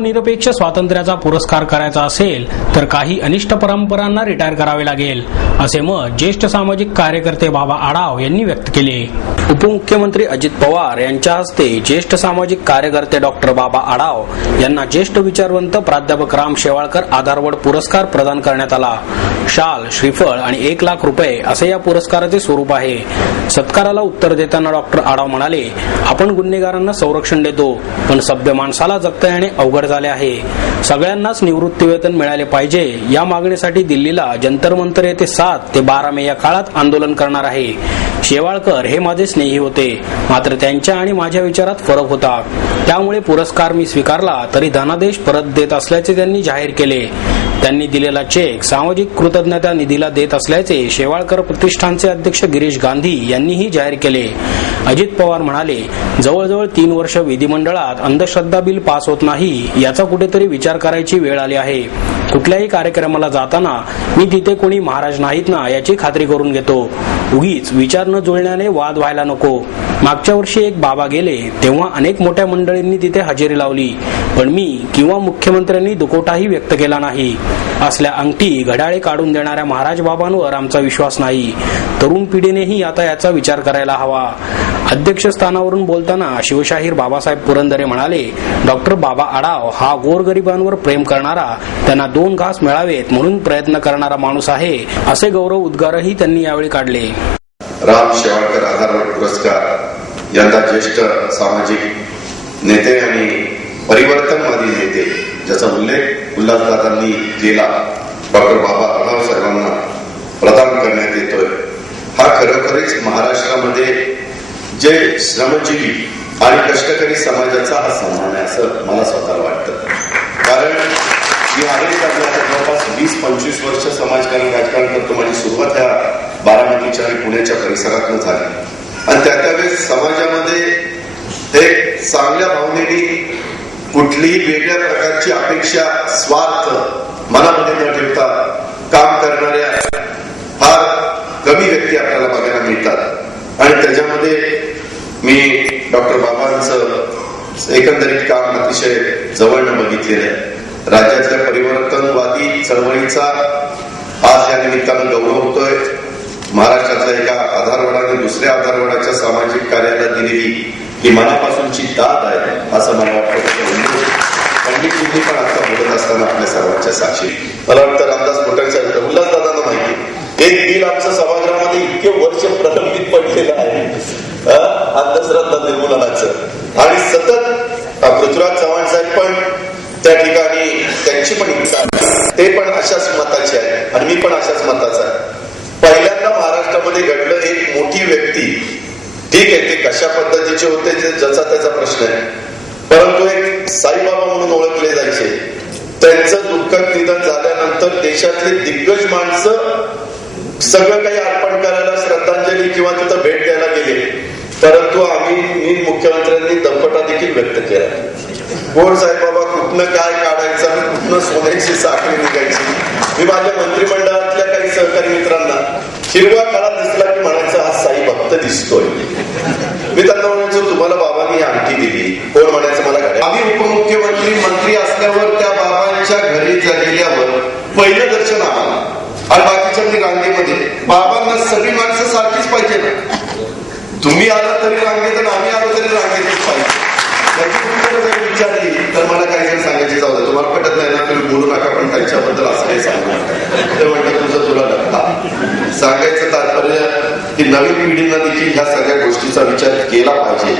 धर्मनिरपेक्ष स्वातंत्र्याचा पुरस्कार करायचा असेल तर काही अनिष्ट परंपरांना रिटायर करावे लागेल, असे मत ज्येष्ठ सामाजिक कार्यकर्ते बाबा आढाव यांनी व्यक्त केले। उपमुख्यमंत्री अजित पवार यांच्या हस्ते ज्येष्ठ सामाजिक कार्यकर्ते डॉक्टर बाबा आढाव यांना ज्येष्ठ विचारवंत प्राध्यापक राम शेवाळकर आधारवड पुरस्कार प्रदान करण्यात आला। शाल, श्रीफळ आणि 1 लाख रुपये असे या पुरस्काराचे स्वरूप आहे। सत्काराला उत्तर देताना डॉक्टर आढाव म्हणाले, आपण गुन्हेगारांना संरक्षण देतो, पण सभ्य माणसाला जगता येणे अवघड झाले आहे। सगळ्यांनाच निवृत्तीवेतन मिळाले पाहिजे या मागणीसाठी दिल्लीला जंतर मंतर येथे 7 ते 12 मे या काळात आंदोलन करणार आहे। शेवाळकर हे माझे स्नेही होते, मात्र त्यांच्या आणि माझ्या विचारात फरक होता, त्यामुळे पुरस्कार मी स्वीकारला तरी धनादेश परत देत असल्याचे त्यांनी जाहीर केले। त्यांनी दिलेला चेक सामाजिक कृतज्ञता निधीला देत असल्याचे शेवाळकर प्रतिष्ठानचे अध्यक्ष गिरीश गांधी यांनीही जाहीर केले। अजित पवार म्हणाले, जवळजवळ 3 वर्ष विधिमंडळात अंधश्रद्धा बिल पास होत नाही याचा कुठेतरी विचार करायची वेळ आली आहे। कुठल्याही कार्यक्रमाला जाताना मी तिथे कोणी महाराज नाहीत ना याची खात्री करून घेतो। उगीच विचार न जुळण्याने वाद व्हायला नको। मागच्या वर्षी एक बाबा गेले तेव्हा अनेक मोठ्या मंडळींनी तिथे हजेरी लावली, पण मी किंवा मुख्यमंत्र्यांनी दुकोटाही व्यक्त केला नाही। असल्या अंगठी घड्याळे काढून देणाऱ्या महाराज बाबांवर आमचा विश्वास नाही। तरुण पिढीनेही आता याचा विचार करायला हवा। अध्यक्षस्थानावरून बोलताना शिवशाहीर बाबासाहेब पुरंदरे म्हणाले, डॉक्टर बाबा आढाव हा गोरगरिबांवर प्रेम करणारा, त्यांना 2 घास मिळावेत म्हणून प्रयत्न करणारा माणूस आहे, असे गौरव उद्गारही त्यांनी यावेळी काढले। राम शेवाळकर आधारवड पुरस्कार यंदा ज्येष्ठ सामाजिक नेते आणि परिवर्तनवादी नेते ज्याचा उल्लेख उल्हासदादांनी केला, डॉक्टर बाबा आढाव साहेबांना प्रदान करण्यात येतोय। हा खरोखरीच महाराष्ट्रामध्ये जे श्रमजीवी आणि कष्टकरी समाजाचा हा सन्मान आहे असं मला स्वतःला वाटतं। कारण मी आधीच जवळपास 20-25 वर्ष समाजकारण राजकारण करतो। माझी सुरुवात ह्या बारामतीच्या आणि पुण्याच्या परिसरातून झाली आणि त्यावेळेस समाजामध्ये एक चांगल्या भावनेने कुठलीही वेगळ्या प्रकारची अपेक्षा, स्वार्थ मनामध्ये न ठेवता काम करणाऱ्या फार कमी व्यक्ती आपल्याला बघायला मिळतात आणि त्याच्यामध्ये मी डॉक्टर बाबांचं एकंदरीत काम अतिशय जवळनं बघितलेलं आहे। राज्यातल्या परिवर्तनवादी चळवळीचा आज या निमित्तानं गौरव होतोय। महाराष्ट्रातल्या एका आधारवडाने दुसऱ्या आधारवडाच्या सामाजिक कार्याला दिलेली ही मनापासूनची दाद आहे असं मला वाटतं। पंडितजींनी पण आता बोलत असताना आपल्या सर्वांच्या साक्षी मला वाटतं रामदास मोटकसाहेब उल्हासदादांना माहिती एक बिल आमच्या सभागृहामध्ये इतके वर्ष प्रलंबित पडलेलं आहे अंधश्रद्धा निर्मूलनाचं आणि सतत पृथ्वीराज चव्हाण साहेब पण त्या ठिकाणी त्यांची पण इच्छा ते पण अशाच मताचे आहे आणि मी पण अशाच मताचा आहे। पहिल्यांदा महाराष्ट्रामध्ये घडलं एक मोठी व्यक्ती, ठीक आहे ते कशा पद्धतीचे होते ज्याचा त्याचा प्रश्न आहे, परंतु एक साईबाबा म्हणून ओळखले जायचे। त्यांचं दुःखद निधन झाल्यानंतर देशातले दिग्गज माणसं सगळं काही अर्पण करायला श्रद्धांजली किंवा तिथं भेट द्यायला गेले, परंतु मी मुख्यमंत्र्यांनी दंपटा देखील व्यक्त केला। गोड साईबाबा कुठनं काय काढायचं आणि कुठनं सोन्याची साखळी निघायची। मी माझ्या मंत्रिमंडळातल्या काही सहकारी मित्रांना हिरवा काळा दिसला की म्हणायचं हा साई भक्त दिसतोय। मी त्यांना म्हणायचो तुम्हाला बाबांनी अंगठी दिली, कोण म्हणायचं मला घड्याळ। आम्ही उपमुख्यमंत्री मंत्री असल्यावर त्या बाबांच्या घरी गेल्यावर पहिलं दर्शन आम्हाला आणि बाकीच्या रांगेमध्ये बाबांना सगळी माणसं सारखीच पाहिजे ना, तुम्ही आला तरी रांगेत आणि आम्ही आलो तरी रांगेतच पाहिजे। त्याची विचारली तर मला काही जण सांगायचे जाऊ दे तुम्हाला पटत नाही ना तुम्ही बोलू नका, पण त्यांच्याबद्दल असं काही सांगू नका। ते म्हणतात तुझं तुला नका सांगायचं तात्पर्य की नवीन पिढींना देखील ह्या सगळ्या गोष्टीचा विचार केला पाहिजे।